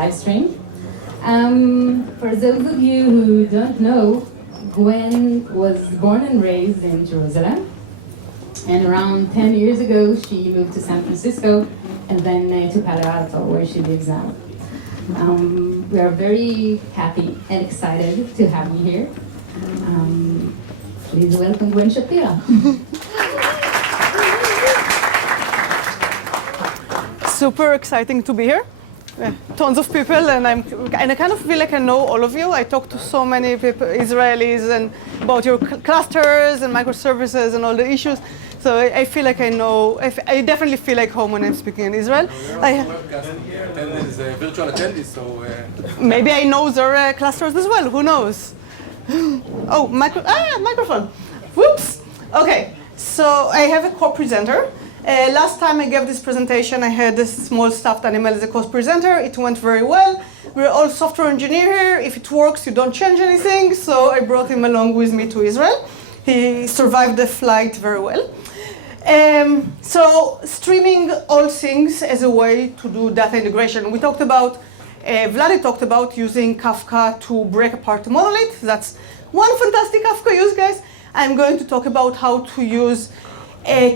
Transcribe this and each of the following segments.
live stream. For those of you who don't know, Gwen was born and raised in Jerusalem. And around 10 years ago, she moved to San Francisco and then to Palo Alto, where she lives now. We are very happy and excited to have you here. Please welcome Gwen Sahpira. Super exciting to be here. Tons of people, and I kind of feel like I know all of you. I talk to so many people, Israelis, and about your clusters and microservices and all the issues. So I feel like I know. I definitely feel like home when I'm speaking in Israel. Virtual attendees, so maybe I know their clusters as well. Who knows? Oh, microphone. Whoops. Okay. So I have a co-presenter. Last time I gave this presentation, I had this small stuffed animal as a co-presenter. It went very well. We're all software engineers here. If it works, you don't change anything. So I brought him along with me to Israel. He survived the flight very well. So streaming all things as a way to do data integration. We talked about, Vladi talked about using Kafka to break apart the monolith. That's one fantastic Kafka use case. I'm going to talk about how to use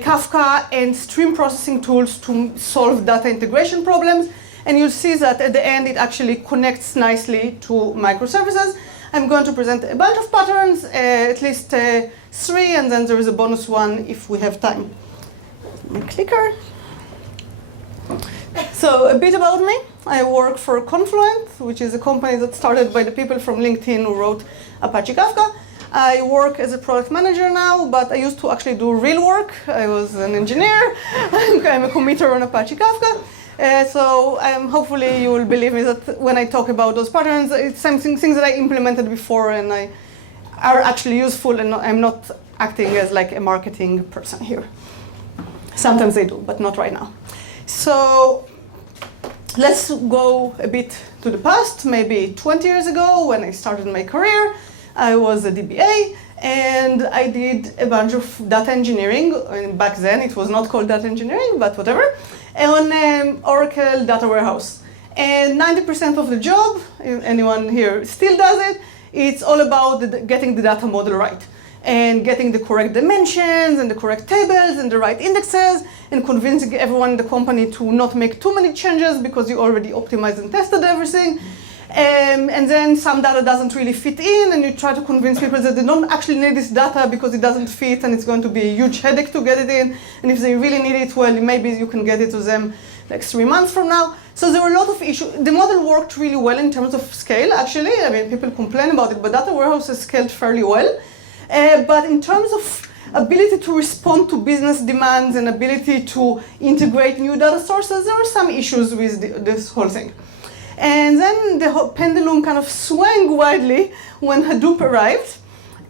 Kafka and stream processing tools to solve data integration problems. And you'll see that at the end, it actually connects nicely to microservices. I'm going to present a bunch of patterns, at least 3, and then there is a bonus one if we have time. My clicker. So a bit about me. I work for Confluent, which is a company that started by the people from LinkedIn who wrote Apache Kafka. I work as a product manager now, but I used to actually do real work. I was an engineer. I'm a committer on Apache Kafka. So hopefully you will believe me that when I talk about those patterns, it's things that I implemented before and are actually useful, and I'm not acting as like a marketing person here. Sometimes I do, but not right now. So let's go a bit to the past, maybe 20 years ago when I started my career. I was a DBA, and I did a bunch of data engineering. And back then, it was not called data engineering, but whatever, on Oracle Data Warehouse. And 90% of the job, if anyone here still does it, it's all about getting the data model right, and getting the correct dimensions, and the correct tables, and the right indexes, and convincing everyone in the company to not make too many changes because you already optimized and tested everything. And then some data doesn't really fit in, and you try to convince people that they don't actually need this data because it doesn't fit, and it's going to be a huge headache to get it in. And if they really need it, well, maybe you can get it to them like 3 months from now. So there were a lot of issues. The model worked really well in terms of scale, actually. I mean, people complain about it, but data warehouses scaled fairly well. But in terms of ability to respond to business demands and ability to integrate new data sources, there were some issues with this whole thing. And then the pendulum kind of swung widely when Hadoop arrived.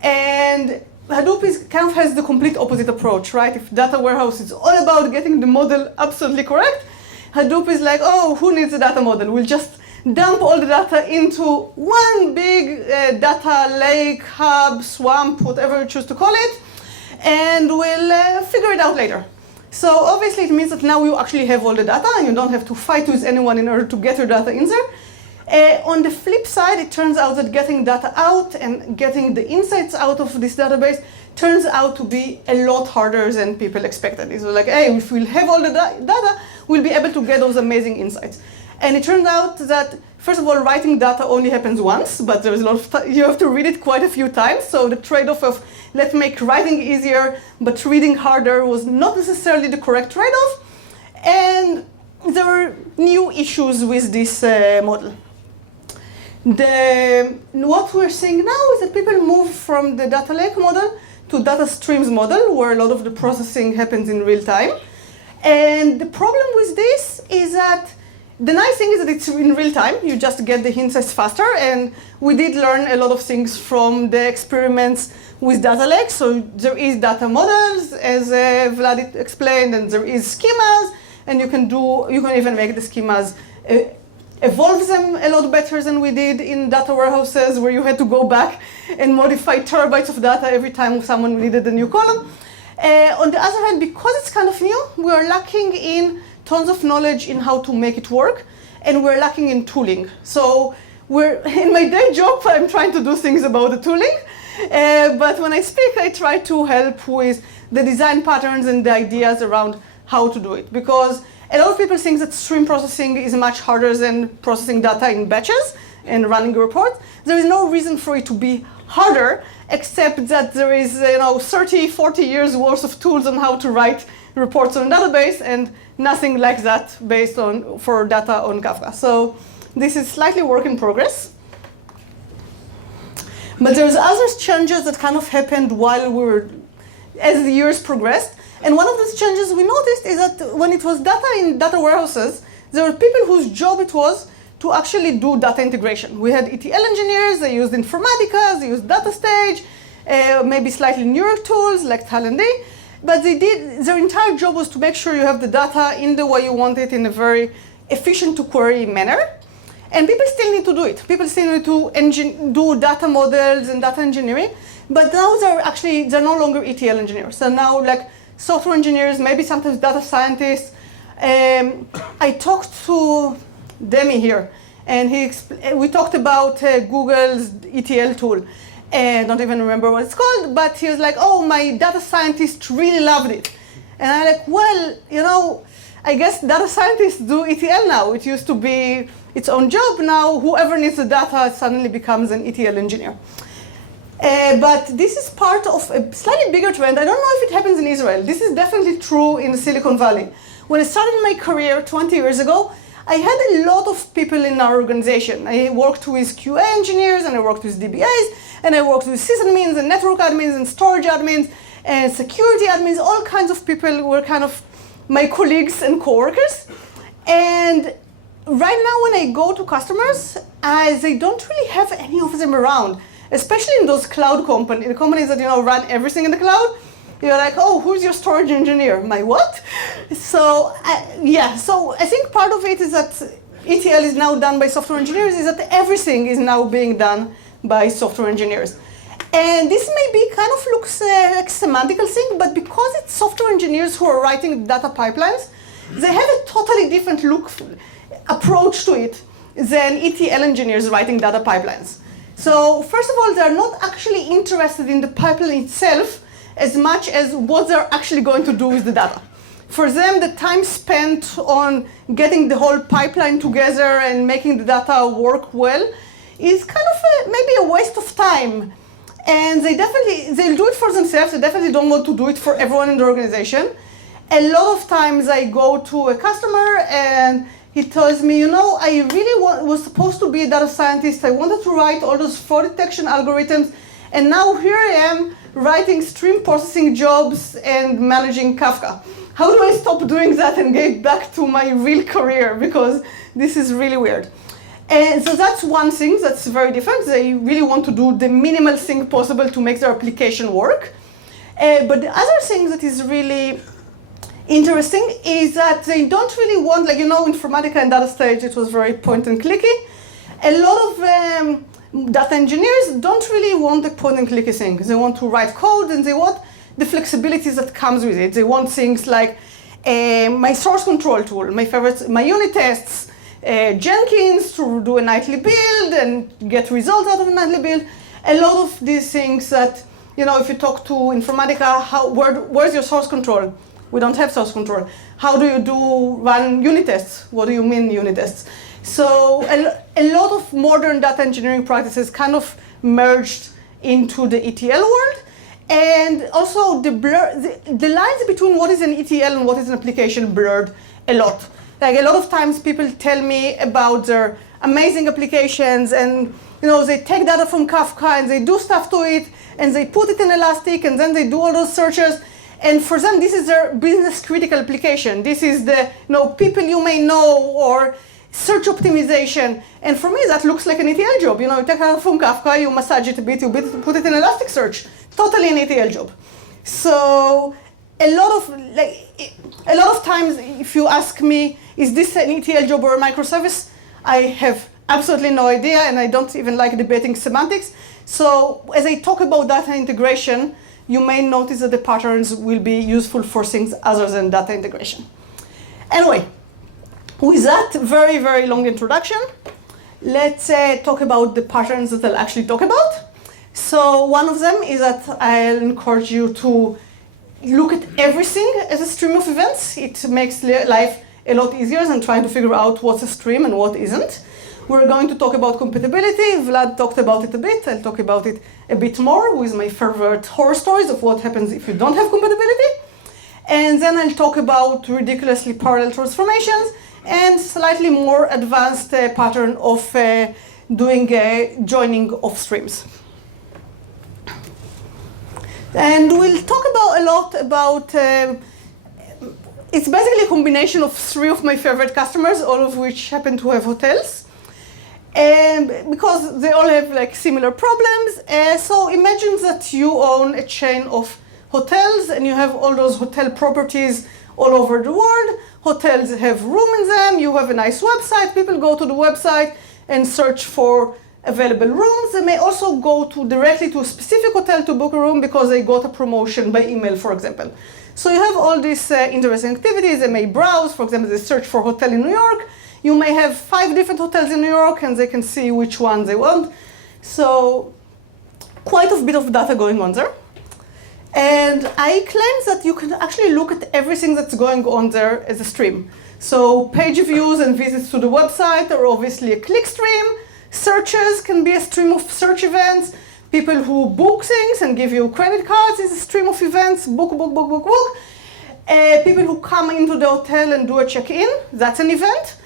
And Hadoop kind of has the complete opposite approach, right? If data warehouse is all about getting the model absolutely correct, Hadoop is like, oh, who needs a data model? We'll just dump all the data into one big data lake, hub, swamp, whatever you choose to call it, and we'll figure it out later. So obviously it means that now you actually have all the data and you don't have to fight with anyone in order to get your data in there. On the flip side, it turns out that getting data out and getting the insights out of this database turns out to be a lot harder than people expected. It's like, hey, if we'll have all the data, we'll be able to get those amazing insights. And it turns out that, first of all, writing data only happens once, but there's a lot of you have to read it quite a few times. So the trade-off of let's make writing easier, but reading harder was not necessarily the correct trade-off. And there were new issues with this model. What we're seeing now is that people move from the data lake model to data streams model, where a lot of the processing happens in real time. And the problem with this is that the nice thing is that it's in real time. You just get the insights faster. And we did learn a lot of things from the experiments with data lakes. So there is data models, as Vlad explained, and there is schemas. And you can even make the schemas evolve them a lot better than we did in data warehouses, where you had to go back and modify terabytes of data every time someone needed a new column. On the other hand, because it's kind of new, we are lacking in tons of knowledge in how to make it work. and we're lacking in tooling. So in my day job, I'm trying to do things about the tooling, but when I speak, I try to help with the design patterns and the ideas around how to do it, because a lot of people think that stream processing is much harder than processing data in batches and running a report. There is no reason for it to be harder, except that there is 30, 40 years worth of tools on how to write reports on a database, and nothing like that for data on Kafka. So this is slightly work in progress. But there's other changes that kind of happened as the years progressed. And one of these changes we noticed is that when it was data in data warehouses, there were people whose job it was to actually do data integration. We had ETL engineers, they used Informatica, they used DataStage, maybe slightly newer tools like Talend. But their entire job was to make sure you have the data in the way you want it in a very efficient to query manner. And people still need to do it. People still need to do data models and data engineering. But now they're no longer ETL engineers. So now like software engineers, maybe sometimes data scientists. I talked to Demi here, and we talked about Google's ETL tool. And I don't even remember what it's called, but he was like, oh, my data scientist really loved it. And I'm like, well, I guess data scientists do ETL now. It used to be its own job. Now whoever needs the data suddenly becomes an ETL engineer. But this is part of a slightly bigger trend. I don't know if it happens in Israel. This is definitely true in Silicon Valley. When I started my career 20 years ago, I had a lot of people in our organization. I worked with QA engineers, and I worked with DBAs, and I worked with sysadmins and network admins and storage admins and security admins. All kinds of people were kind of my colleagues and coworkers. And right now when I go to customers, they don't really have any of them around, especially in those cloud companies, the companies that run everything in the cloud. You're like, oh, who's your storage engineer? My what? So so I think part of it is that ETL is now done by software engineers, is that everything is now being done by software engineers. And this maybe kind of looks like a semantical thing, but because it's software engineers who are writing data pipelines, they have a totally different approach to it than ETL engineers writing data pipelines. So first of all, they're not actually interested in the pipeline itself as much as what they're actually going to do with the data. For them, the time spent on getting the whole pipeline together and making the data work well is kind of maybe a waste of time. And they'll do it for themselves. They definitely don't want to do it for everyone in the organization. A lot of times I go to a customer and he tells me, I really was supposed to be a data scientist. I wanted to write all those fraud detection algorithms. And now here I am writing stream processing jobs and managing Kafka. How do I stop doing that and get back to my real career? Because this is really weird. And so that's one thing that's very different. They really want to do the minimal thing possible to make their application work. But the other thing that is really interesting is that they don't really want, Informatica and DataStage, it was very point and clicky. A lot of data engineers don't really want the point and clicky thing. They want to write code, and they want the flexibilities that comes with it. They want things like my source control tool, my favorites, my unit tests, Jenkins to do a nightly build and get results out of a nightly build. A lot of these things that, if you talk to Informatica, where's your source control? We don't have source control. How do you run unit tests? What do you mean unit tests? So a lot of modern data engineering practices kind of merged into the ETL world. And also the lines between what is an ETL and what is an application blurred a lot. Like a lot of times people tell me about their amazing applications, and they take data from Kafka and they do stuff to it and they put it in Elastic and then they do all those searches. And for them, this is their business critical application. This is the people you may know or search optimization. And for me, that looks like an ETL job. You take it from Kafka, you massage it a bit, put it in Elasticsearch. Totally an ETL job. So a lot of times, if you ask me, is this an ETL job or a microservice? I have absolutely no idea, and I don't even like debating semantics. So as I talk about data integration, you may notice that the patterns will be useful for things other than data integration. Anyway, with that very, very long introduction, let's talk about the patterns that I'll actually talk about. So one of them is that I'll encourage you to look at everything as a stream of events. It makes life a lot easier than trying to figure out what's a stream and what isn't. We're going to talk about compatibility. Vlad talked about it a bit. I'll talk about it a bit more with my favorite horror stories of what happens if you don't have compatibility. And then I'll talk about ridiculously parallel transformations and slightly more advanced pattern of doing joining of streams. And we'll talk about a lot about, it's basically a combination of 3 of my favorite customers, all of which happen to have hotels. Because they all have like similar problems. So imagine that you own a chain of hotels and you have all those hotel properties all over the world. Hotels have room in them, you have a nice website, people go to the website and search for available rooms. They may also go directly to a specific hotel to book a room because they got a promotion by email, for example. So you have all these interesting activities. They may browse, for example, they search for a hotel in New York. You may have 5 different hotels in New York and they can see which one they want. So quite a bit of data going on there. And I claim that you can actually look at everything that's going on there as a stream. So page views and visits to the website are obviously a click stream. Searches can be a stream of search events. People who book things and give you credit cards is a stream of events. Book. People who come into the hotel and do a check-in, that's an event.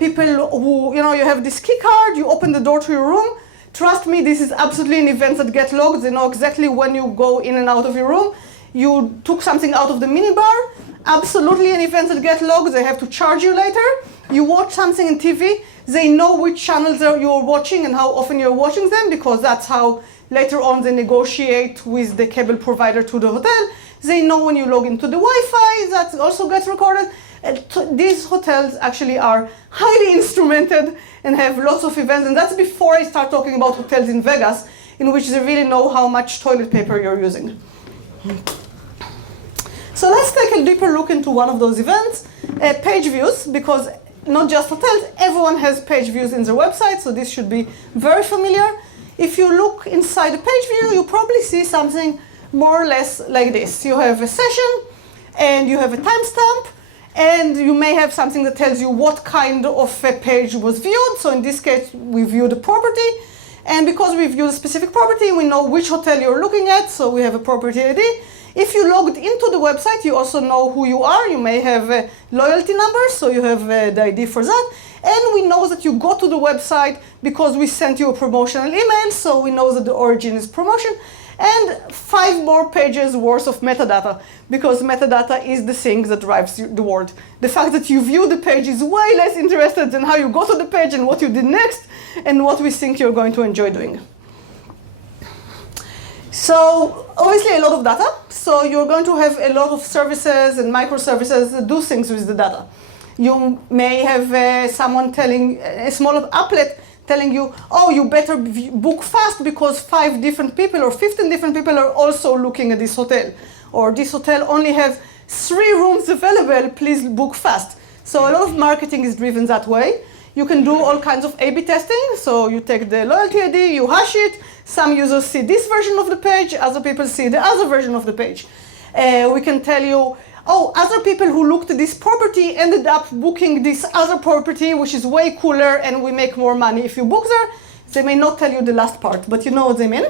People who, you have this key card, you open the door to your room. Trust me, this is absolutely an event that gets logged. They know exactly when you go in and out of your room. You took something out of the minibar. Absolutely an event that gets logged. They have to charge you later. You watch something on TV. They know which channels you're watching and how often you're watching them because that's how later on they negotiate with the cable provider to the hotel. They know when you log into the Wi-Fi, that also gets recorded. These hotels actually are highly instrumented and have lots of events, and that's before I start talking about hotels in Vegas, in which they really know how much toilet paper you're using. So let's take a deeper look into one of those events, page views, because not just hotels, everyone has page views in their website, so this should be very familiar. If you look inside the page view, you probably see something more or less like this. You have a session, and you have a timestamp, and you may have something that tells you what kind of a page was viewed. So in this case, we view the property. And because we view a specific property, we know which hotel you're looking at, so we have a property ID. If you logged into the website, you also know who you are. You may have a loyalty number, so you have the ID for that. And we know that you go to the website because we sent you a promotional email, so we know that the origin is promotion. And 5 more pages worth of metadata, because metadata is the thing that drives the world. The fact that you view the page is way less interested than how you go to the page and what you did next and what we think you're going to enjoy doing. So obviously a lot of data. So you're going to have a lot of services and microservices that do things with the data. You may have someone telling, a small applet telling you, oh, you better book fast because 5 different people or 15 different people are also looking at this hotel. Or this hotel only has 3 rooms available, please book fast. So a lot of marketing is driven that way. You can do all kinds of A/B testing. So you take the loyalty ID, you hash it. Some users see this version of the page, other people see the other version of the page. We can tell you, oh, other people who looked at this property ended up booking this other property, which is way cooler, and we make more money if you book there. They may not tell you the last part, but you know what they mean.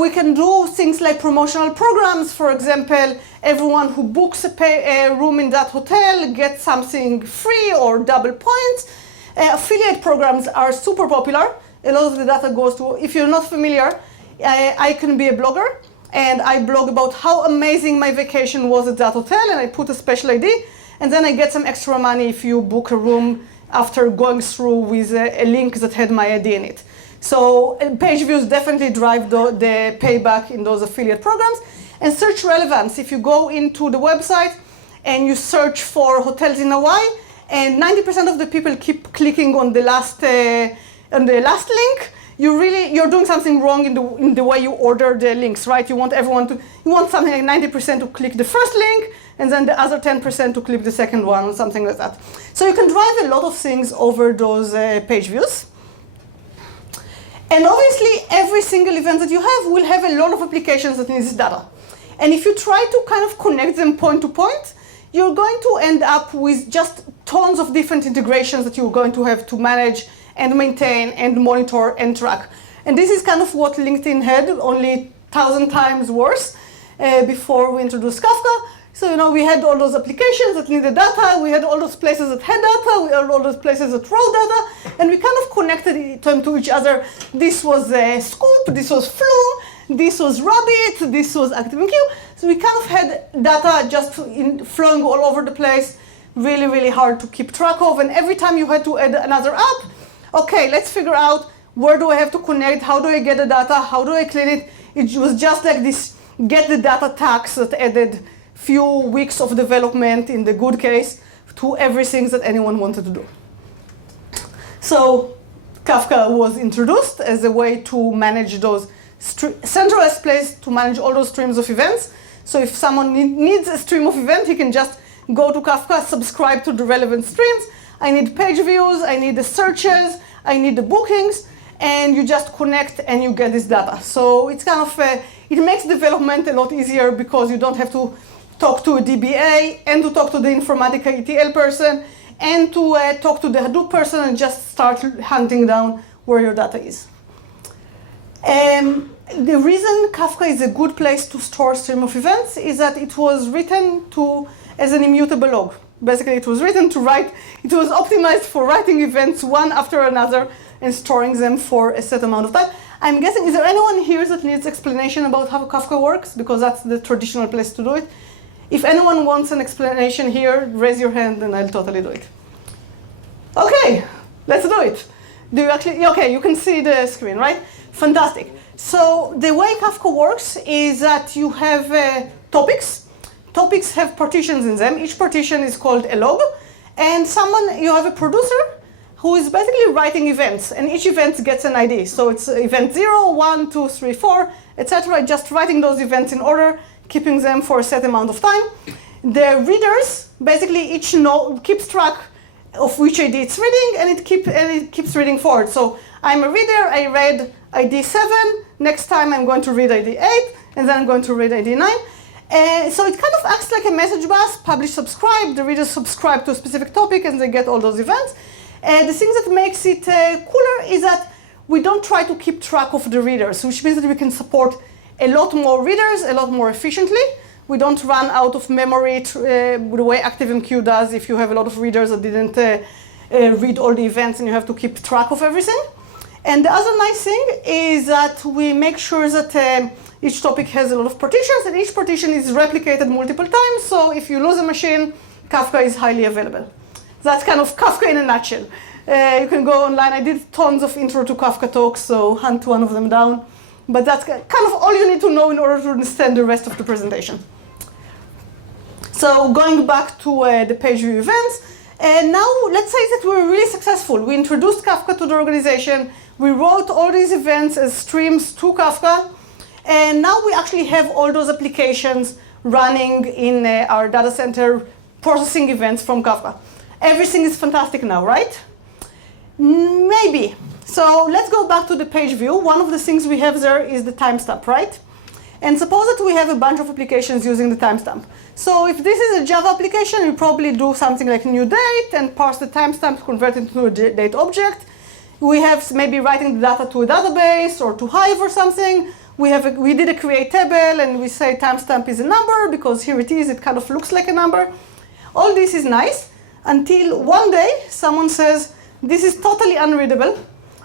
We can do things like promotional programs. For example, everyone who books a room in that hotel gets something free or double points. Affiliate programs are super popular. A lot of the data goes to, if you're not familiar, I can be a blogger. And I blog about how amazing my vacation was at that hotel, and I put a special ID, and then I get some extra money if you book a room after going through with a link that had my ID in it. So page views definitely drive the payback in those affiliate programs. And search relevance. If you go into the website and you search for hotels in Hawaii, and 90% of the people keep clicking on the last link, you're doing something wrong in the way you order the links, right? You want something like 90% to click the first link, and then the other 10% to clip the second one, or something like that. So you can drive a lot of things over those page views. And obviously, every single event that you have will have a lot of applications that needs data. And if you try to kind of connect them point to point, you're going to end up with just tons of different integrations that you're going to have to manage and maintain and monitor and track. And this is kind of what LinkedIn had, only 1,000 times worse before we introduced Kafka. So we had all those applications that needed data, we had all those places that had data, we had all those places that wrote data, and we kind of connected them to each other. This was Scoop, this was Flume, this was Rabbit, this was ActiveMQ. So we kind of had data just flowing all over the place, really, really hard to keep track of. And every time you had to add another app, okay, let's figure out where do I have to connect, how do I get the data, how do I clean it? It was just like this get the data tax that added few weeks of development in the good case to everything that anyone wanted to do. So Kafka was introduced as a way to manage those centralized place to manage all those streams of events. So if someone needs a stream of event, he can just go to Kafka, subscribe to the relevant streams. I need page views, I need the searches, I need the bookings, and you just connect and you get this data. So it's kind of, it makes development a lot easier because you don't have to talk to a DBA and to talk to the Informatica ETL person and to talk to the Hadoop person and just start hunting down where your data is. The reason Kafka is a good place to store stream of events is that it was written as an immutable log. Basically, it was written to write, it was optimized for writing events one after another and storing them for a set amount of time. I'm guessing, is there anyone here that needs explanation about how Kafka works? Because that's the traditional place to do it. If anyone wants an explanation here, raise your hand and I'll totally do it. Okay, let's do it. Do you actually, okay, you can see the screen, right? Fantastic. So the way Kafka works is that you have topics. Topics have partitions in them. Each partition is called a log. And you have a producer who is basically writing events. And each event gets an ID. So it's event 0, 1, 2, 3, 4, etc. Just writing those events in order, keeping them for a set amount of time. The readers, basically each node keeps track of which ID it's reading, and it keeps reading forward. So I'm a reader, I read ID 7, next time I'm going to read ID 8, and then I'm going to read ID 9. So it kind of acts like a message bus, publish, subscribe. The readers subscribe to a specific topic, and they get all those events. The thing that makes it cooler is that we don't try to keep track of the readers, which means that we can support a lot more readers, a lot more efficiently. We don't run out of memory the way ActiveMQ does if you have a lot of readers that didn't read all the events and you have to keep track of everything. And the other nice thing is that we make sure that each topic has a lot of partitions, and each partition is replicated multiple times. So if you lose a machine, Kafka is highly available. That's kind of Kafka in a nutshell. You can go online. I did tons of intro to Kafka talks, so hunt one of them down. But that's kind of all you need to know in order to understand the rest of the presentation. So going back to the page view events, now let's say that we were really successful. We introduced Kafka to the organization. We wrote all these events as streams to Kafka. And now we actually have all those applications running in our data center, processing events from Kafka. Everything is fantastic now, right? Maybe. So let's go back to the page view. One of the things we have there is the timestamp, right? And suppose that we have a bunch of applications using the timestamp. So if this is a Java application, you probably do something like new date and parse the timestamp, convert it into a date object. We have maybe writing the data to a database or to Hive or something. We did a create table and we say timestamp is a number because here it is, it kind of looks like a number. All this is nice until one day someone says, this is totally unreadable.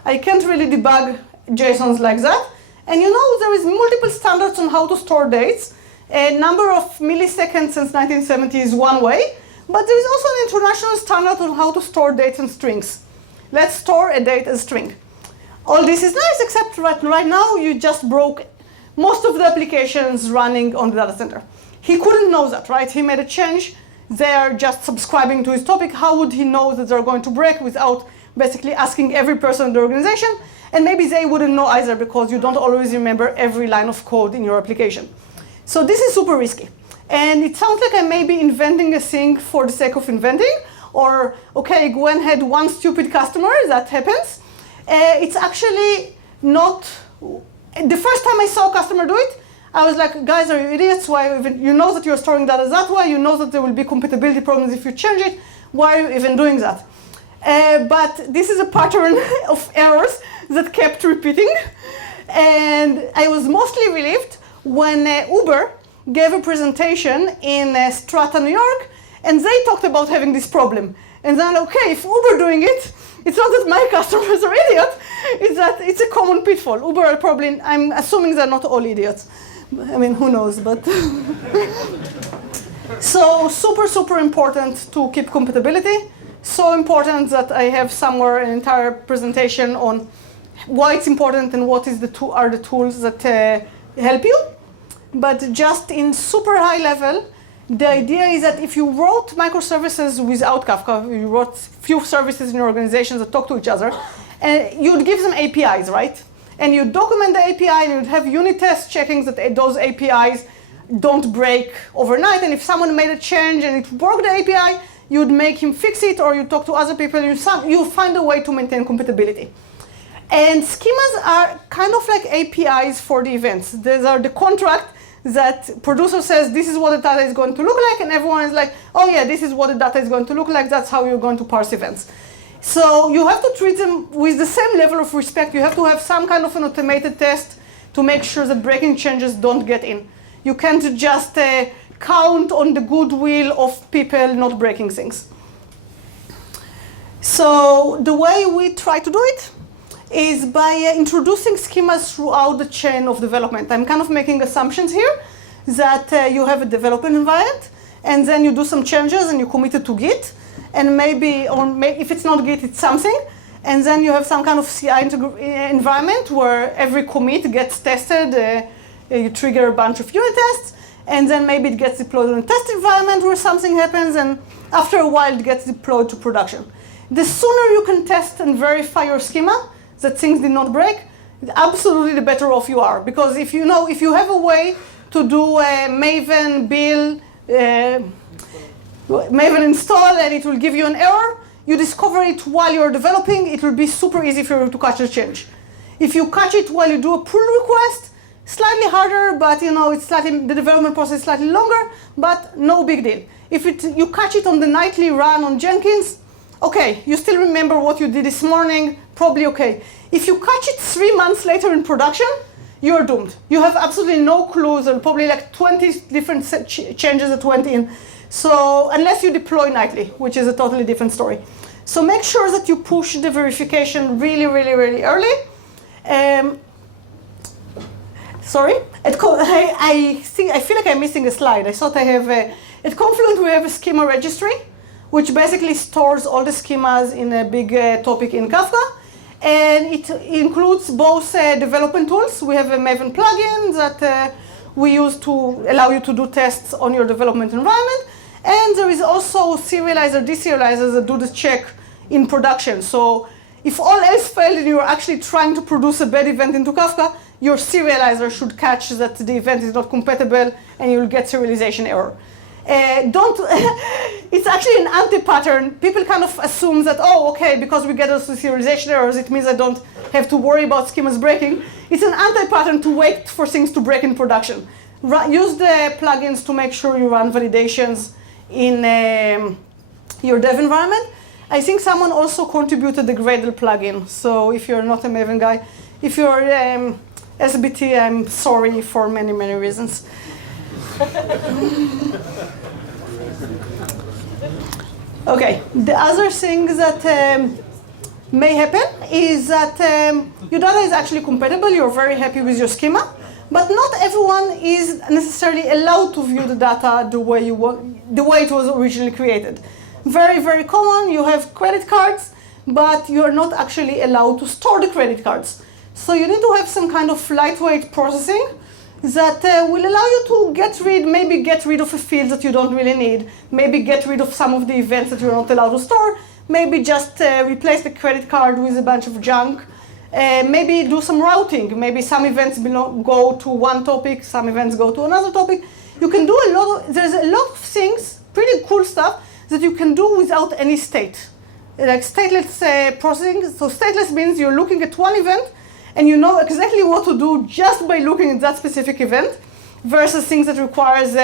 I can't really debug JSONs like that. And there is multiple standards on how to store dates. A number of milliseconds since 1970 is one way, but there is also an international standard on how to store dates and strings. Let's store a date as string. All this is nice, except right now you just broke most of the applications running on the data center. He couldn't know that, right? He made a change. They are just subscribing to his topic. How would he know that they're going to break without basically asking every person in the organization? And maybe they wouldn't know either because you don't always remember every line of code in your application. So this is super risky. And it sounds like I may be inventing a thing for the sake of inventing, or, okay, Gwen had one stupid customer, that happens. It's actually not, the first time I saw a customer do it, I was like, guys, are you idiots? Why even, you know that you're storing data that way, you know that there will be compatibility problems if you change it, why are you even doing that? But this is a pattern of errors that kept repeating. And I was mostly relieved when Uber gave a presentation in Strata, New York, and they talked about having this problem. And then, okay, if Uber doing it, it's not that my customers are idiots, it's that it's a common pitfall. Uber are probably, I'm assuming they're not all idiots. I mean, who knows, but. So super, super important to keep compatibility. So important that I have somewhere an entire presentation on why it's important and what is are the tools that help you. But just in super high level, the idea is that if you wrote microservices without Kafka, you wrote few services in your organizations that talk to each other, and you'd give them APIs, right? And you document the API, and you'd have unit tests checking that those APIs don't break overnight. And if someone made a change and it broke the API, you'd make him fix it, or you talk to other people, and you find a way to maintain compatibility. And schemas are kind of like APIs for the events. These are the contract that producer says, this is what the data is going to look like, and everyone is like, oh yeah, this is what the data is going to look like, that's how you're going to parse events. So you have to treat them with the same level of respect. You have to have some kind of an automated test to make sure that breaking changes don't get in. You can't just count on the goodwill of people not breaking things. So the way we try to do it is by introducing schemas throughout the chain of development. I'm kind of making assumptions here that you have a development environment, and then you do some changes and you commit it to Git, and maybe, if it's not Git, it's something, and then you have some kind of CI environment where every commit gets tested, you trigger a bunch of unit tests, and then maybe it gets deployed in a test environment where something happens, and after a while it gets deployed to production. The sooner you can test and verify your schema that things did not break, absolutely the better off you are. Because if you have a way to do a Maven build, Maven install, and it will give you an error, you discover it while you're developing, it will be super easy for you to catch a change. If you catch it while you do a pull request, slightly harder, but it's the development process is slightly longer, but no big deal. If you catch it on the nightly run on Jenkins, okay, you still remember what you did this morning, probably okay. If you catch it 3 months later in production, you're doomed. You have absolutely no clues, and probably like 20 different changes that went in. So unless you deploy nightly, which is a totally different story. So make sure that you push the verification really, really, really early. Sorry, I feel like I'm missing a slide. I thought I have, at Confluent we have a schema registry, which basically stores all the schemas in a big topic in Kafka. And it includes both development tools. We have a Maven plugin that we use to allow you to do tests on your development environment. And there is also serializer, deserializers that do the check in production. So if all else failed and you're actually trying to produce a bad event into Kafka, your serializer should catch that the event is not compatible and you'll get serialization error. It's actually an anti-pattern. People kind of assume that, oh, okay, because we get those serialization errors, it means I don't have to worry about schemas breaking. It's an anti-pattern to wait for things to break in production. Use the plugins to make sure you run validations in your dev environment. I think someone also contributed the Gradle plugin. So if you're not a Maven guy, if you're SBT, I'm sorry for many, many reasons. Okay, the other thing that may happen is that your data is actually compatible, you're very happy with your schema, but not everyone is necessarily allowed to view the data the way it was originally created. Very, very common, you have credit cards, but you're not actually allowed to store the credit cards. So you need to have some kind of lightweight processing that will allow you to maybe get rid of a field that you don't really need, maybe get rid of some of the events that you're not allowed to store, maybe just replace the credit card with a bunch of junk, maybe do some routing, maybe some events go to one topic, some events go to another topic. You can do there's a lot of things, pretty cool stuff, that you can do without any state. Like stateless processing. So stateless means you're looking at one event and you know exactly what to do just by looking at that specific event, versus things that requires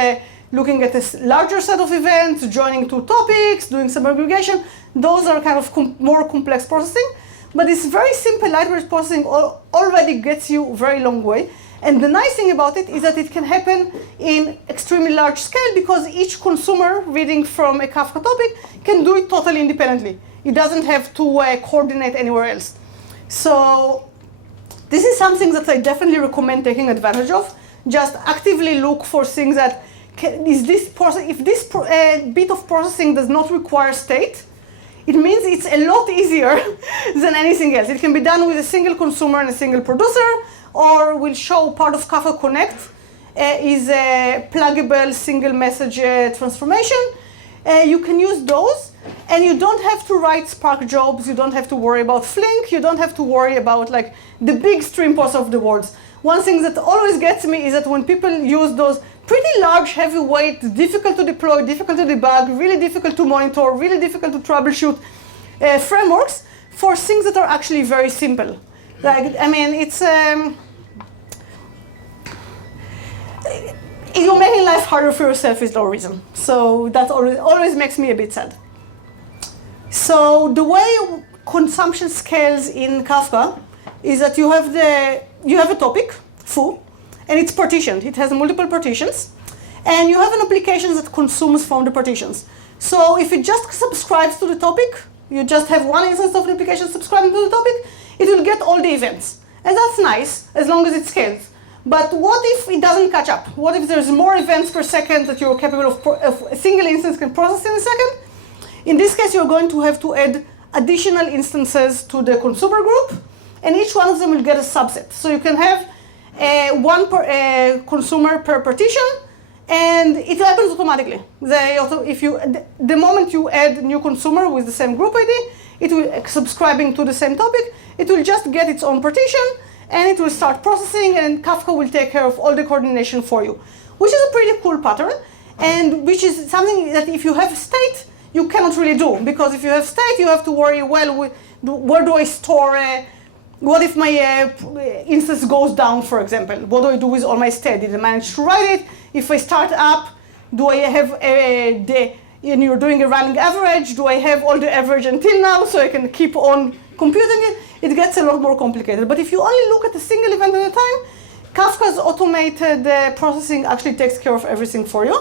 looking at a larger set of events, joining two topics, doing some aggregation. Those are kind of more complex processing. But this very simple lightweight processing already gets you a very long way. And the nice thing about it is that it can happen in extremely large scale, because each consumer reading from a Kafka topic can do it totally independently. It doesn't have to coordinate anywhere else. So this is something that I definitely recommend taking advantage of. Just actively look for things that, if this bit of processing does not require state, it means it's a lot easier than anything else. It can be done with a single consumer and a single producer, or will show part of Kafka Connect is a pluggable single message transformation. You can use those, and you don't have to write Spark jobs. You don't have to worry about Flink. You don't have to worry about like the big stream processor of the words. One thing that always gets me is that when people use those pretty large, heavyweight, difficult to deploy, difficult to debug, really difficult to monitor, really difficult to troubleshoot frameworks for things that are actually very simple. Like, I mean, it's you're making life harder for yourself with no reason. So that always makes me a bit sad. So the way consumption scales in Kafka is that you have a topic, foo, and it's partitioned. It has multiple partitions, and you have an application that consumes from the partitions. So if it just subscribes to the topic, you just have one instance of the application subscribing to the topic, it will get all the events. And that's nice, as long as it scales. But what if it doesn't catch up? What if there's more events per second that you're capable of a single instance can process in a second? In this case, you're going to have to add additional instances to the consumer group, and each one of them will get a subset. So you can have one consumer per partition, and it happens automatically. The moment you add a new consumer with the same group ID, it will subscribing to the same topic, it will just get its own partition, and it will start processing, and Kafka will take care of all the coordination for you, which is a pretty cool pattern, and which is something that if you have state, you cannot really do. Because if you have state, you have to worry, well, where do I store, what if my instance goes down, for example? What do I do with all my state? Did I manage to write it? If I start up, do I have and you're doing a running average, do I have all the average until now so I can keep on computing it? It gets a lot more complicated. But if you only look at a single event at a time, Kafka's automated processing actually takes care of everything for you.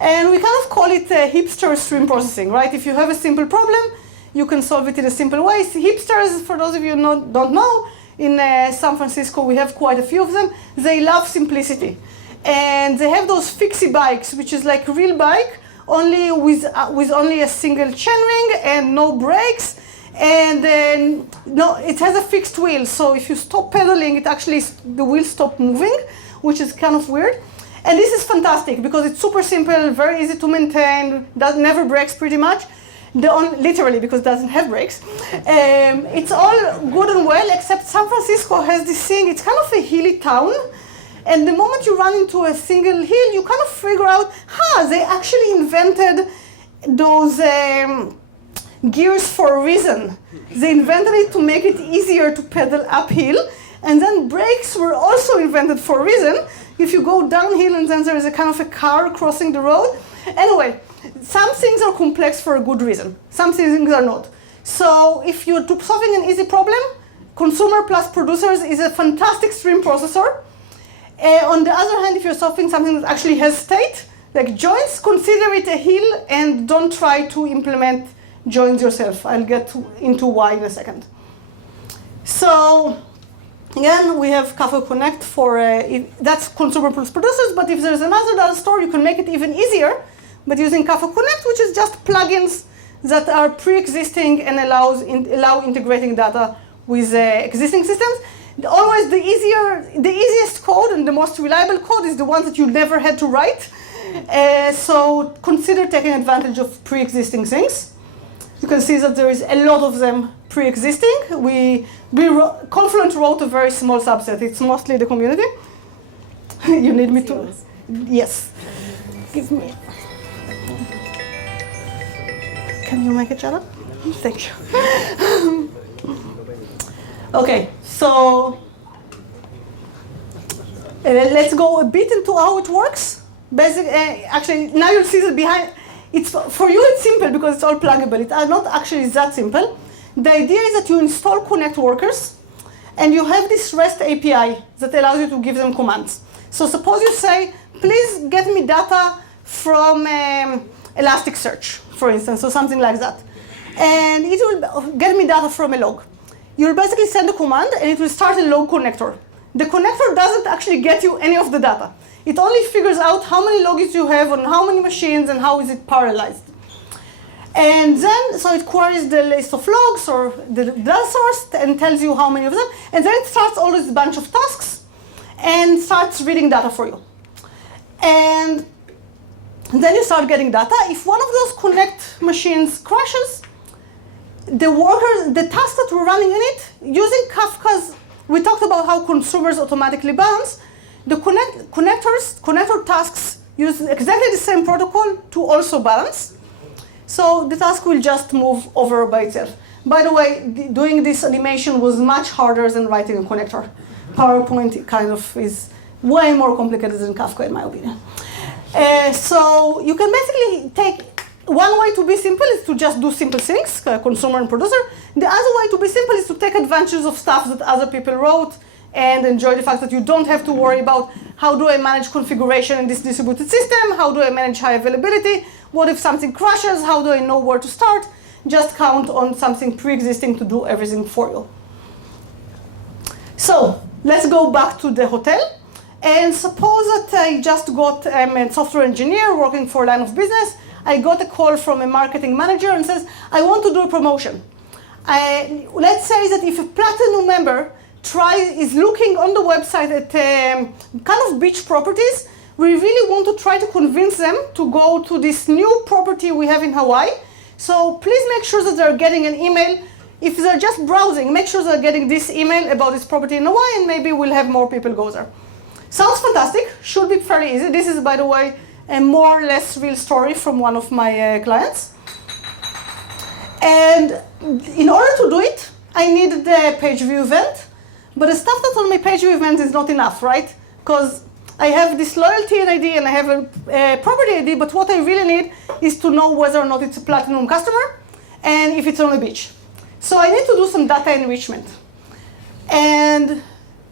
And we kind of call it hipster stream processing, right? If you have a simple problem, you can solve it in a simple way. Hipsters, for those of you who don't know, in San Francisco we have quite a few of them. They love simplicity. And they have those fixie bikes, which is like a real bike, only with only a single chainring and no brakes. And then, no, it has a fixed wheel. So if you stop pedaling, the wheels stop moving, which is kind of weird. And this is fantastic because it's super simple, very easy to maintain, never breaks pretty much. Literally, because it doesn't have brakes. It's all good and well, except San Francisco has this thing, it's kind of a hilly town. And the moment you run into a single hill, you kind of figure out, they actually invented those gears for a reason. They invented it to make it easier to pedal uphill. And then brakes were also invented for a reason. If you go downhill and then there is a kind of a car crossing the road. Anyway, some things are complex for a good reason. Some things are not. So if you're solving an easy problem, consumer plus producers is a fantastic stream processor. On the other hand, if you're solving something that actually has state, like joins, consider it a hill and don't try to implement joins yourself. I'll get into why in a second. So again, we have Kafka Connect for, that's consumer plus producers, but if there's another data store, you can make it even easier, but using Kafka Connect, which is just plugins that are pre-existing and allow integrating data with existing systems. Always the easiest code and the most reliable code is the one that you never had to write. So consider taking advantage of pre-existing things. You can see that there is a lot of them pre-existing. Confluent wrote a very small subset. It's mostly the community. You need me to? Yes. Give me. Can you make it shut up? Thank you. Okay, so let's go a bit into how it works. Actually, now you'll see that behind. For you, it's simple because it's all pluggable. It's not actually that simple. The idea is that you install Connect workers, and you have this REST API that allows you to give them commands. So suppose you say, please get me data from Elasticsearch, for instance, or something like that. And it will get me data from a log. You'll basically send a command, and it will start a log connector. The connector doesn't actually get you any of the data. It only figures out how many logs you have on how many machines and how is it parallelized. And then, so it queries the list of logs or the data source and tells you how many of them. And then it starts all this bunch of tasks and starts reading data for you. And then you start getting data. If one of those Connect machines crashes, the task that we're running in it, using Kafka's, we talked about how consumers automatically balance. The connector tasks use exactly the same protocol to also balance. So the task will just move over by itself. By the way, doing this animation was much harder than writing a connector. PowerPoint kind of is way more complicated than Kafka, in my opinion. So you can basically take, one way to be simple is to just do simple things, consumer and producer. The other way to be simple is to take advantage of stuff that other people wrote and enjoy the fact that you don't have to worry about how do I manage configuration in this distributed system, how do I manage high availability, what if something crashes, how do I know where to start? Just count on something pre-existing to do everything for you. So let's go back to the hotel. And suppose that I just got a software engineer working for a line of business. I got a call from a marketing manager and says, I want to do a promotion. Let's say that if a platinum member is looking on the website at kind of beach properties, we really want to try to convince them to go to this new property we have in Hawaii. So please make sure that they're getting an email. If they're just browsing, make sure they're getting this email about this property in Hawaii, and maybe we'll have more people go there. Sounds fantastic, should be fairly easy. This is, by the way, a more or less real story from one of my clients. And in order to do it, I needed the page view event. But the stuff that's on my page view event is not enough, right? Because I have this loyalty ID and I have a property ID, but what I really need is to know whether or not it's a platinum customer and if it's on a beach. So I need to do some data enrichment. And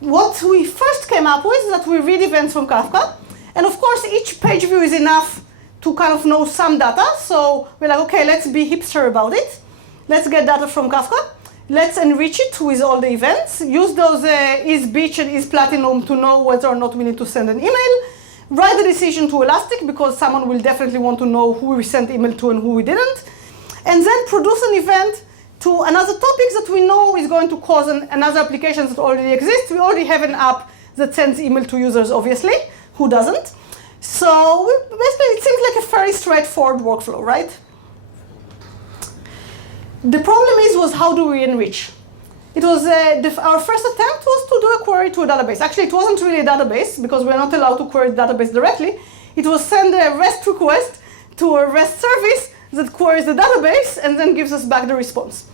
what we first came up with is that we read events from Kafka. And of course, each page view is enough to kind of know some data. So we're like, okay, let's be hipster about it. Let's get data from Kafka. Let's enrich it with all the events. Use those is beach and is platinum to know whether or not we need to send an email. Write the decision to Elastic because someone will definitely want to know who we sent email to and who we didn't. And then produce an event to another topic that we know is going to cause another application that already exists. We already have an app that sends email to users, obviously. Who doesn't? So basically, it seems like a very straightforward workflow, right? The problem was how do we enrich? It was our first attempt was to do a query to a database. Actually, it wasn't really a database because we're not allowed to query the database directly. It was send a REST request to a REST service that queries the database and then gives us back the response.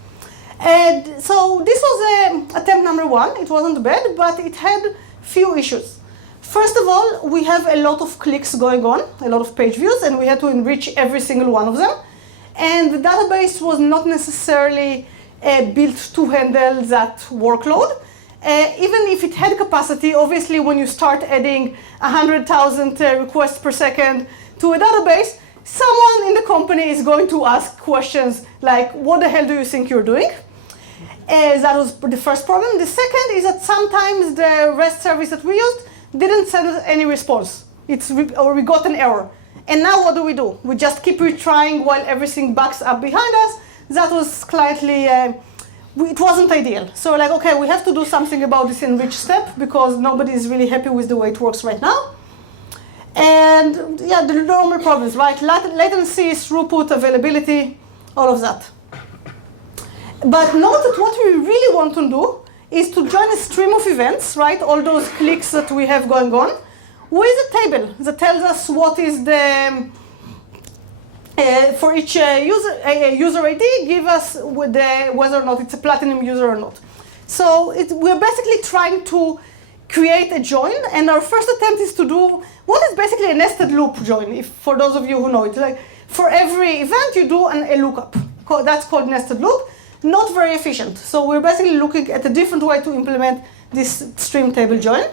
And so this was attempt number one. It wasn't bad, but it had few issues. First of all, we have a lot of clicks going on, a lot of page views, and we had to enrich every single one of them. And the database was not necessarily built to handle that workload. Even if it had capacity, obviously when you start adding 100,000 requests per second to a database, someone in the company is going to ask questions like, what the hell do you think you're doing? That was the first problem. The second is that sometimes the REST service that we used didn't send us any response. Or we got an error. And now what do? We just keep retrying while everything backs up behind us. That was slightly, it wasn't ideal. So we're like, okay, we have to do something about this enrich step because nobody is really happy with the way it works right now. And yeah, the normal problems, right? Latency, throughput, availability, all of that. But note that what we really want to do is to join a stream of events, right? All those clicks that we have going on with a table that tells us what is the, for each user ID, give us whether or not it's a platinum user or not. So we're basically trying to create a join, and our first attempt is to do what is basically a nested loop join, for those of you who know it. Like for every event, you do a lookup. That's called nested loop. Not very efficient. So we're basically looking at a different way to implement this stream table join.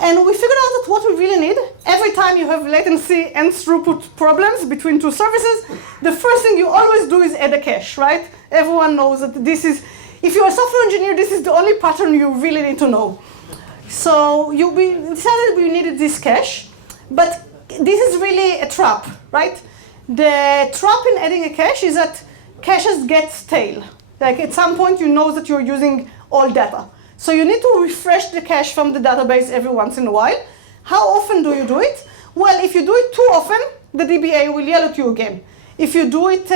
And we figured out that what we really need, every time you have latency and throughput problems between two services, the first thing you always do is add a cache, right? Everyone knows that this is, if you're a software engineer, this is the only pattern you really need to know. So we decided we needed this cache, but this is really a trap, right? The trap in adding a cache is that caches get stale. Like at some point, you know that you're using all data. So you need to refresh the cache from the database every once in a while. How often do you do it? Well, if you do it too often, the DBA will yell at you again. If you do it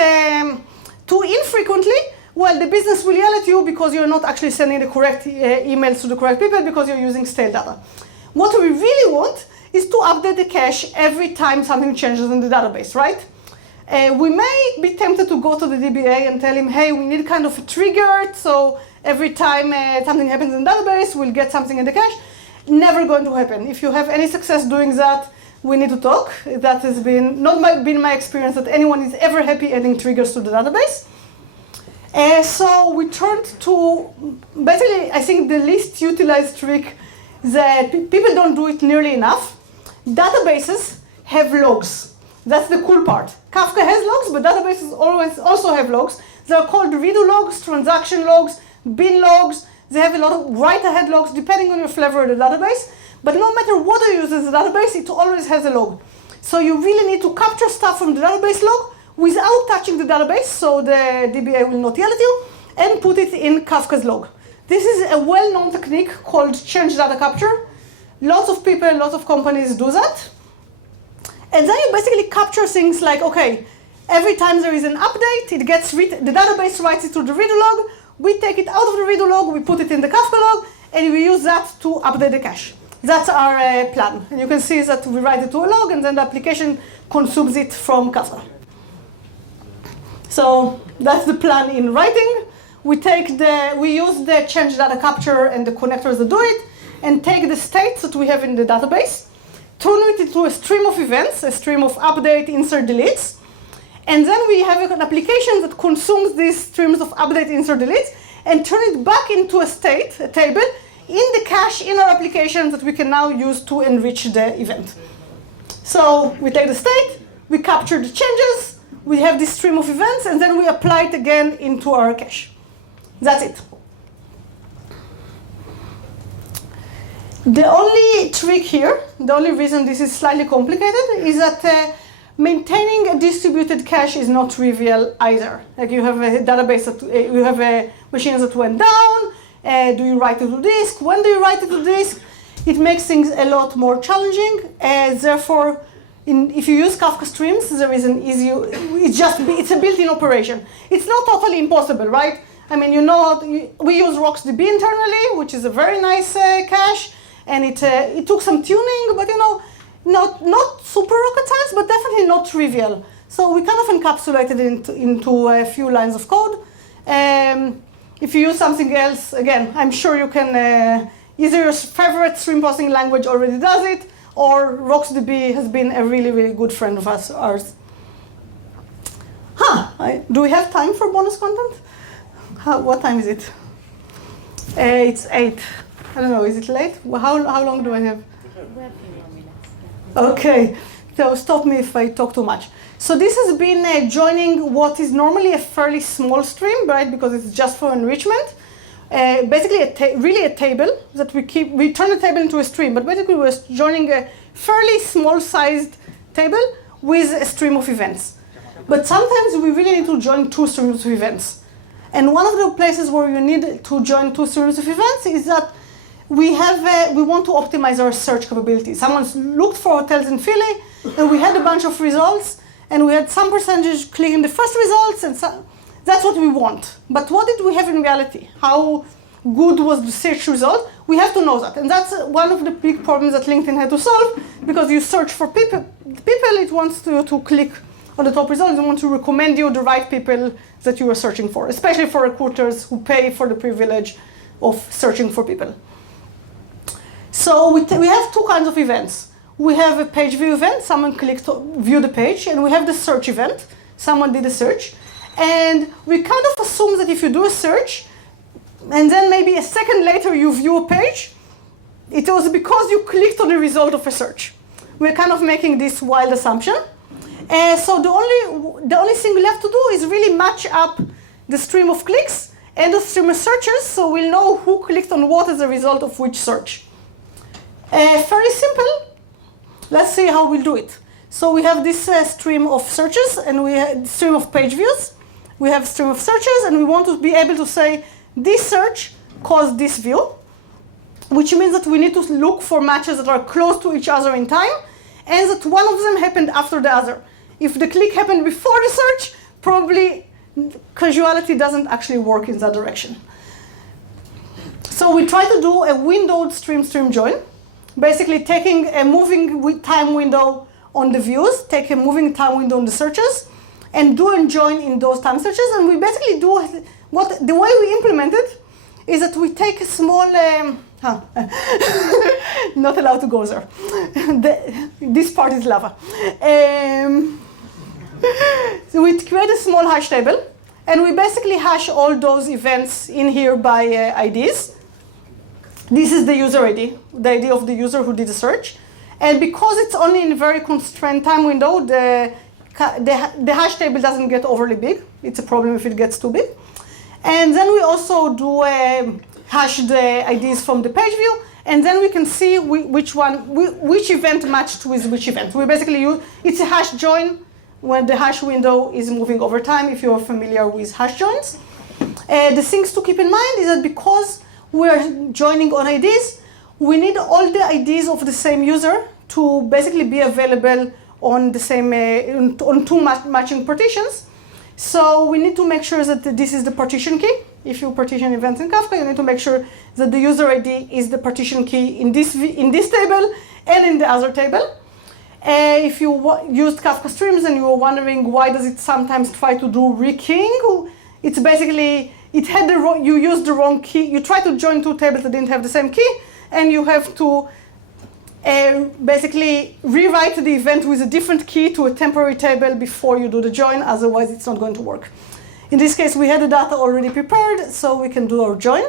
too infrequently, well, the business will yell at you because you're not actually sending the correct emails to the correct people because you're using stale data. What we really want is to update the cache every time something changes in the database, right? We may be tempted to go to the DBA and tell him, hey, we need kind of a trigger, so every time something happens in the database, we'll get something in the cache. Never going to happen. If you have any success doing that, we need to talk. That has been not been my experience that anyone is ever happy adding triggers to the database. So we turned to, basically, I think the least utilized trick that people don't do it nearly enough. Databases have logs. That's the cool part. Kafka has logs, but databases always also have logs. They're called redo logs, transaction logs, bin logs. They have a lot of write-ahead logs, depending on your flavor of the database. But no matter what you use as a database, it always has a log. So you really need to capture stuff from the database log without touching the database, so the DBA will not yell at you, and put it in Kafka's log. This is a well-known technique called change data capture. Lots of people, lots of companies do that. And then you basically capture things like, okay, every time there is an update, it gets the database writes it to the redo log, we take it out of the redo log, we put it in the Kafka log, and we use that to update the cache. That's our plan. And you can see that we write it to a log, and then the application consumes it from Kafka. So that's the plan in writing. We use the change data capture and the connectors that do it, and take the states that we have in the database, turn it into a stream of events, a stream of update, insert, deletes. And then we have an application that consumes these streams of update, insert, deletes, and turn it back into a state, a table, in the cache in our application that we can now use to enrich the event. So we take the state, we capture the changes, we have this stream of events, and then we apply it again into our cache. That's it. The only trick here, the only reason this is slightly complicated, is that maintaining a distributed cache is not trivial either. Like you have a database that you have machines that went down. Do you write it to disk? When do you write it to disk? It makes things a lot more challenging. Therefore, if you use Kafka streams, there is an easy. It's a built-in operation. It's not totally impossible, right? I mean, we use RocksDB internally, which is a very nice cache, and it took some tuning, but not super rocket science, but definitely not trivial. So we kind of encapsulated it into a few lines of code. If you use something else, again, I'm sure you can, either your favorite stream processing language already does it, or RocksDB has been a really, really good friend of ours. Do we have time for bonus content? What time is it? It's 8. I don't know, is it late? How long do I have? Okay, so stop me if I talk too much. So this has been joining what is normally a fairly small stream, right? Because it's just for enrichment. Basically, really a table that we turn the table into a stream, but basically we're joining a fairly small-sized table with a stream of events. But sometimes we really need to join two streams of events. And one of the places where you need to join two streams of events is that we want to optimize our search capability. Someone's looked for hotels in Philly, and we had a bunch of results, and we had some percentage clicking the first results, and that's what we want. But what did we have in reality? good was the search result, we have to know that. And that's one of the big problems that LinkedIn had to solve, because you search for people, it wants you to click on the top result. It wants to recommend you the right people that you are searching for, especially for recruiters who pay for the privilege of searching for people. So we have two kinds of events. We have a page view event, someone clicked to view the page, and we have the search event, someone did a search. And we kind of assume that if you do a search, and then maybe a second later you view a page, it was because you clicked on the result of a search. We're kind of making this wild assumption. So the only thing we have to do is really match up the stream of clicks and the stream of searches, so we'll know who clicked on what as a result of which search. Very simple. Let's see how we'll do it. So we have this stream of searches, and we have stream of page views. We have stream of searches, and we want to be able to say, this search caused this view, which means that we need to look for matches that are close to each other in time, and that one of them happened after the other. If the click happened before the search, probably causality doesn't actually work in that direction. So we try to do a windowed stream join, basically taking a moving time window on the views, take a moving time window on the searches, and do a join in those time searches. And we basically do the way we implement it is that we take a small, not allowed to go there. This part is lava. So we create a small hash table, and we basically hash all those events in here by IDs. This is the user ID, the ID of the user who did the search. And because it's only in a very constrained time window, the hash table doesn't get overly big. It's a problem if it gets too big. And then we also do hash the IDs from the page view, and then we can see which event matched with which event. We basically use, it's a hash join when the hash window is moving over time, if you're familiar with hash joins. The things to keep in mind is that because we're joining on IDs, we need all the IDs of the same user to basically be available on the same, on two matching partitions. So we need to make sure that this is the partition key. If you partition events in Kafka, you need to make sure that the user ID is the partition key in this table and in the other table. If you used Kafka streams and you were wondering why does it sometimes try to do rekeying, it's basically, you used the wrong key. You try to join two tables that didn't have the same key, and you have to basically rewrite the event with a different key to a temporary table before you do the join, otherwise it's not going to work. In this case, we had the data already prepared, so we can do our join.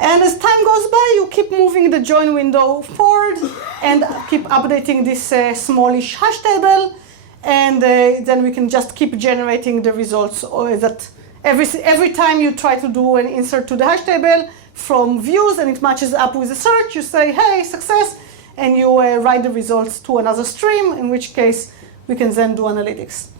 And as time goes by, you keep moving the join window forward and keep updating this smallish hash table, and then we can just keep generating the results, or that every time you try to do an insert to the hash table from views and it matches up with a search, you say, hey, success, and you write the results to another stream, in which case we can then do analytics.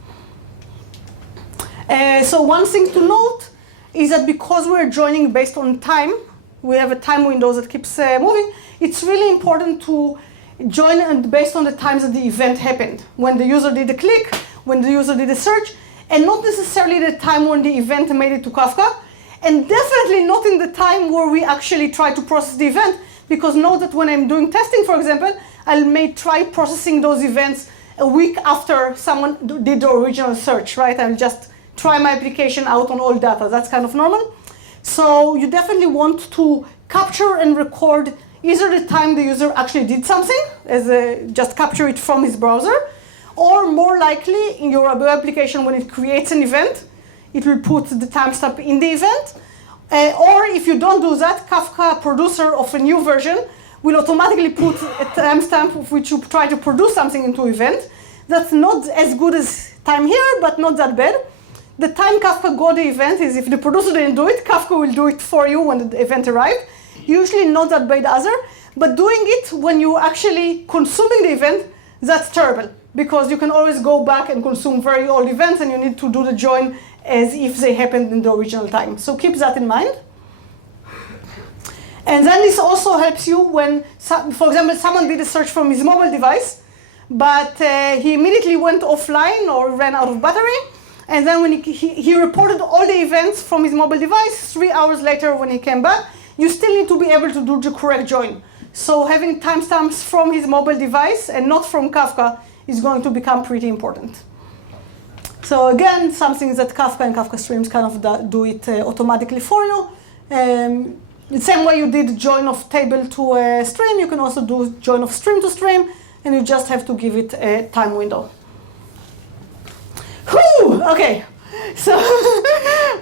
So one thing to note is that because we're joining based on time, we have a time window that keeps moving, it's really important to join based on the times that the event happened, when the user did a click, when the user did a search, and not necessarily the time when the event made it to Kafka, and definitely not in the time where we actually try to process the event, because note that when I'm doing testing, for example, I may try processing those events a week after someone did the original search, right? I'll just try my application out on all data. That's kind of normal. So you definitely want to capture and record either the time the user actually did something, just capture it from his browser, or more likely in your web application when it creates an event, it will put the timestamp in the event. Or if you don't do that, Kafka producer of a new version will automatically put a timestamp of which you try to produce something into event. That's not as good as time here, but not that bad. The time Kafka got the event is if the producer didn't do it, Kafka will do it for you when the event arrived. Usually not that bad either, but doing it when you're actually consuming the event, that's terrible, because you can always go back and consume very old events, and you need to do the join as if they happened in the original time. So keep that in mind. And then this also helps you when, for example, someone did a search from his mobile device, but he immediately went offline or ran out of battery. And then when he reported all the events from his mobile device, 3 hours later when he came back, you still need to be able to do the correct join. So having timestamps from his mobile device and not from Kafka is going to become pretty important. So again, something that Kafka and Kafka Streams kind of do it automatically for you. The same way you did join of table to a stream, you can also do join of stream to stream, and you just have to give it a time window. Whew, okay, so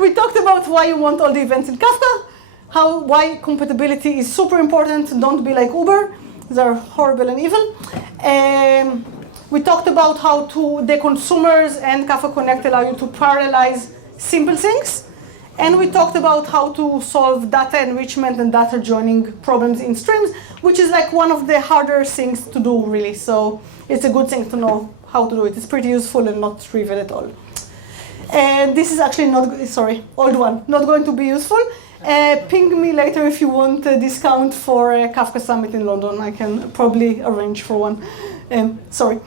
we talked about why you want all the events in Kafka, why compatibility is super important. Don't be like Uber, they're horrible and evil. We talked about how the consumers and Kafka Connect allow you to parallelize simple things. And we talked about how to solve data enrichment and data joining problems in streams, which is like one of the harder things to do, really. So it's a good thing to know how to do it. It's pretty useful and not trivial at all. And this is actually not, sorry, old one, not going to be useful. Ping me later if you want a discount for a Kafka Summit in London. I can probably arrange for one. Sorry.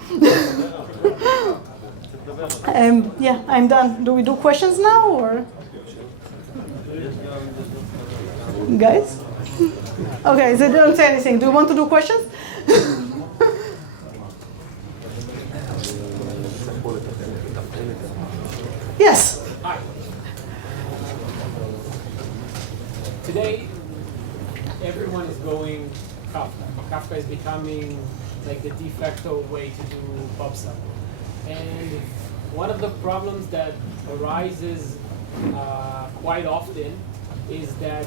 Yeah, I'm done. Do we do questions now, or? Guys? Okay, they don't say anything. Do you want to do questions? Yes. Hi. Today, everyone is going Kafka. Kafka is becoming like the de facto way to do PubSub. And one of the problems that arises quite often is that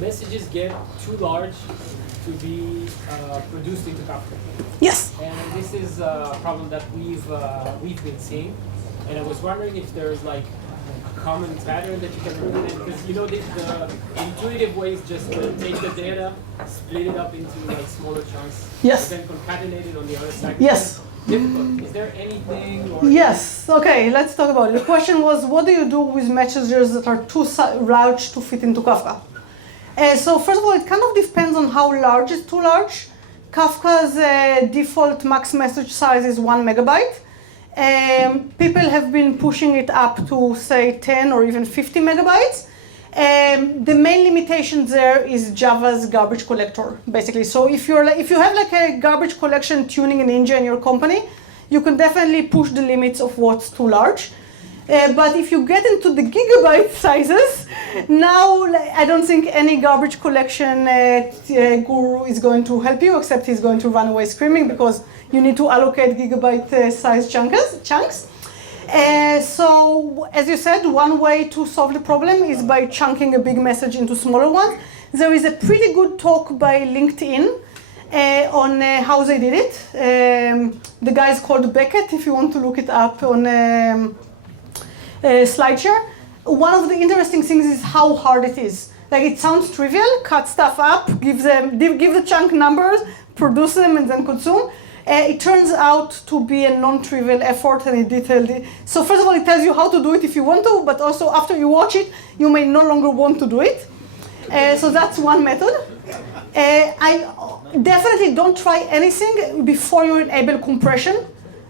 messages get too large to be produced into Kafka. Yes. And this is a problem that we've been seeing. And I was wondering if there's like a common pattern that you can recommend, because you know the intuitive way is just to take the data, split it up into like smaller chunks, yes, and then concatenate it on the other side. Yes. Difficult. Is there anything? Or yes. Okay. Let's talk about it. The question was, what do you do with messages that are too large to fit into Kafka? So first of all, it kind of depends on how large is too large. Kafka's default max message size is 1 megabyte. People have been pushing it up to, say, 10 or even 50 megabytes. The main limitation there is Java's garbage collector, basically. So if you have like a garbage collection tuning ninja in your company, you can definitely push the limits of what's too large. But if you get into the gigabyte sizes, now I don't think any garbage collection guru is going to help you, except he's going to run away screaming, because you need to allocate gigabyte size chunks. So as you said, one way to solve the problem is by chunking a big message into smaller ones. There is a pretty good talk by LinkedIn on how they did it. The guy is called Beckett, if you want to look it up on SlideShare. One of the interesting things is how hard it is. Like, it sounds trivial, cut stuff up, give the chunk numbers, produce them, and then consume. It turns out to be a non-trivial effort, and it detailed it. So first of all, it tells you how to do it if you want to, but also after you watch it, you may no longer want to do it. So that's one method. I definitely don't try anything before you enable compression,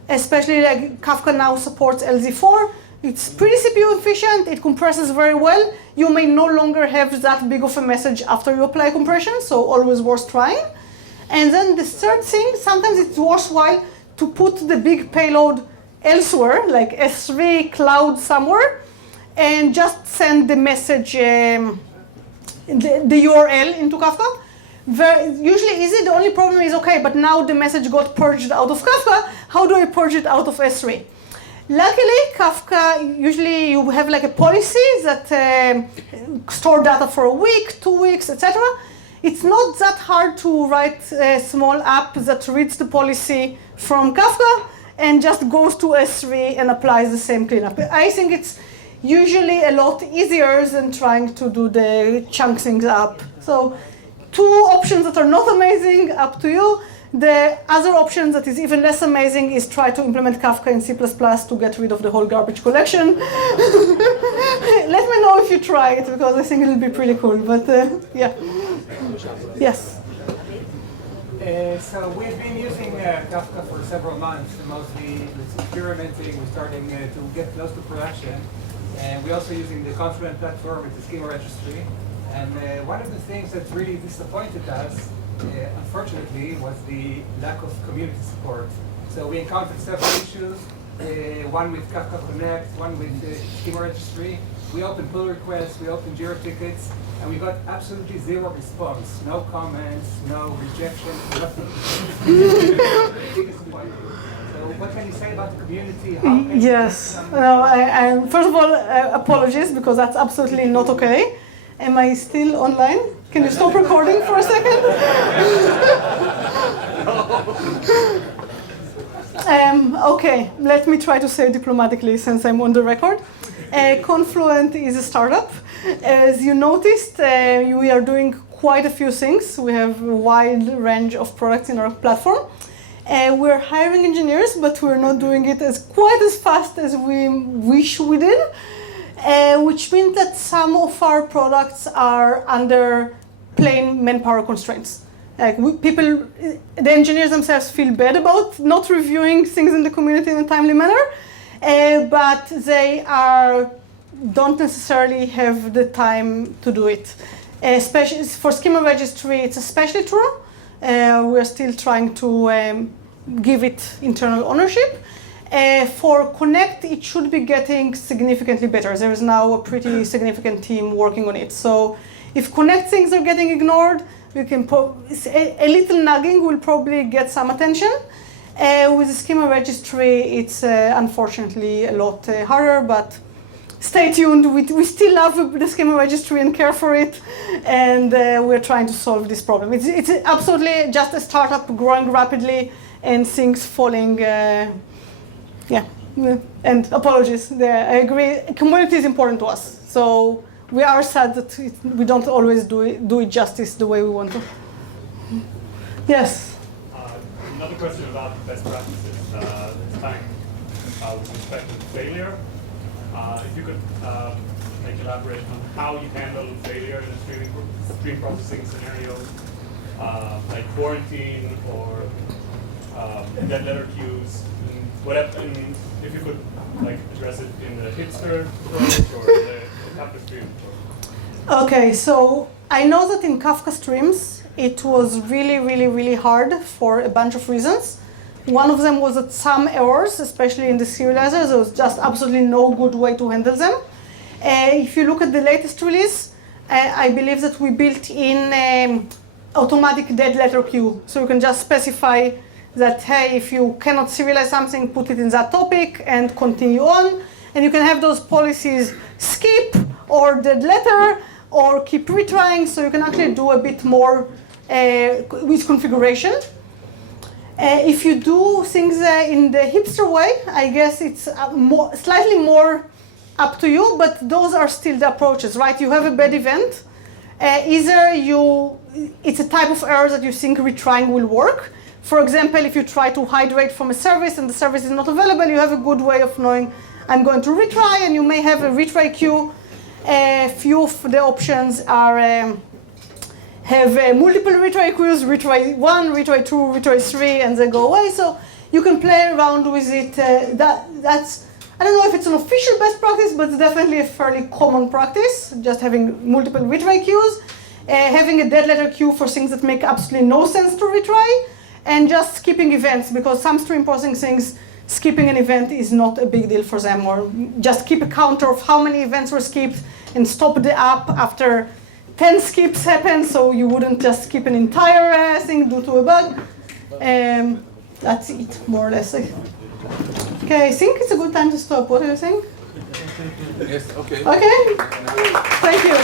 especially like Kafka now supports LZ4. It's pretty CPU efficient, it compresses very well. You may no longer have that big of a message after you apply compression, so always worth trying. And then the third thing, sometimes it's worthwhile to put the big payload elsewhere, like S3 cloud somewhere, and just send the message, the URL into Kafka. Usually easy, the only problem is, okay, but now the message got purged out of Kafka, how do I purge it out of S3? Luckily, Kafka, usually you have like a policy that store data for a week, 2 weeks, etc. It's not that hard to write a small app that reads the policy from Kafka and just goes to S3 and applies the same cleanup. I think it's usually a lot easier than trying to do the chunk things up. So 2 options that are not amazing, up to you. The other option that is even less amazing is try to implement Kafka in C++ to get rid of the whole garbage collection. Let me know if you try it, because I think it'll be pretty cool. But yeah. Yes. So we've been using Kafka for several months, mostly experimenting. We're starting to get close to production. And we're also using the Confluent platform with the schema registry. And one of the things that really disappointed us, unfortunately, was the lack of community support. So we encountered several issues, one with Kafka Connect, one with the schema registry. We opened pull requests, we opened Jira tickets, and we got absolutely zero response. No comments, no rejection, nothing. So what can you say about the community? Yes. No, first of all, apologies, because that's absolutely not okay. Am I still online? Can you stop recording for a second? Okay, let me try to say it diplomatically since I'm on the record. Confluent is a startup. As you noticed, we are doing quite a few things. We have a wide range of products in our platform. We're hiring engineers, but we're not doing it quite as fast as we wish we did, which means that some of our products are under plain manpower constraints. The engineers themselves feel bad about not reviewing things in the community in a timely manner, but they don't necessarily have the time to do it. Especially for schema registry, it's especially true. We're still trying to give it internal ownership. For Connect, it should be getting significantly better. There is now a pretty significant team working on it. So if Connect things are getting ignored, we can a little nagging will probably get some attention. With the schema registry, it's unfortunately a lot harder, but stay tuned. We still love the schema registry and care for it, and we're trying to solve this problem. It's absolutely just a startup growing rapidly and things falling. And apologies. I agree. Community is important to us, so we are sad that we don't always do it justice the way we want to. Yes. Another question about best practices this time with respect to failure. If you could elaborate on how you handle failure in a stream processing scenario, like quarantine or dead letter queues, whatever. And if you could address it in the hipster approach or the Kafka stream approach. Okay, so I know that in Kafka streams, it was really, really, really hard for a bunch of reasons. One of them was that some errors, especially in the serializers, there was just absolutely no good way to handle them. If you look at the latest release, I believe that we built in automatic dead letter queue. So you can just specify that, hey, if you cannot serialize something, put it in that topic and continue on. And you can have those policies skip or dead letter or keep retrying, so you can actually do a bit more with configuration. If you do things in the hipster way, I guess it's slightly more up to you, but those are still the approaches, right? You have a bad event. It's a type of error that you think retrying will work. For example, if you try to hydrate from a service and the service is not available, you have a good way of knowing I'm going to retry, and you may have a retry queue. A few of the options are have multiple retry queues, retry 1, retry 2, retry 3, and they go away. So you can play around with it. That's, I don't know if it's an official best practice, but it's definitely a fairly common practice, just having multiple retry queues, having a dead letter queue for things that make absolutely no sense to retry, and just skipping events, because some stream processing things, skipping an event is not a big deal for them, or just keep a counter of how many events were skipped and stop the app after 10 skips happen, so you wouldn't just skip an entire thing due to a bug. That's it, more or less. Okay, I think it's a good time to stop. What do you think? Yes, okay. Okay, thank you.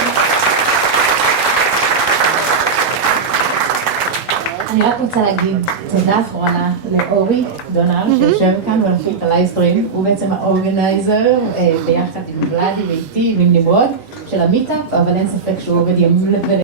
אני רק רוצה להגיד תודה אחרונה לאורי דונר שיושב כאן ומפיק את הלייבסטרים. הוא בעצם האורגנייזר ביחד עם ולאדי ואיתי ועם נמרוד של המיטאפ, אבל אין ספק שהוא עובד ימים ולילות.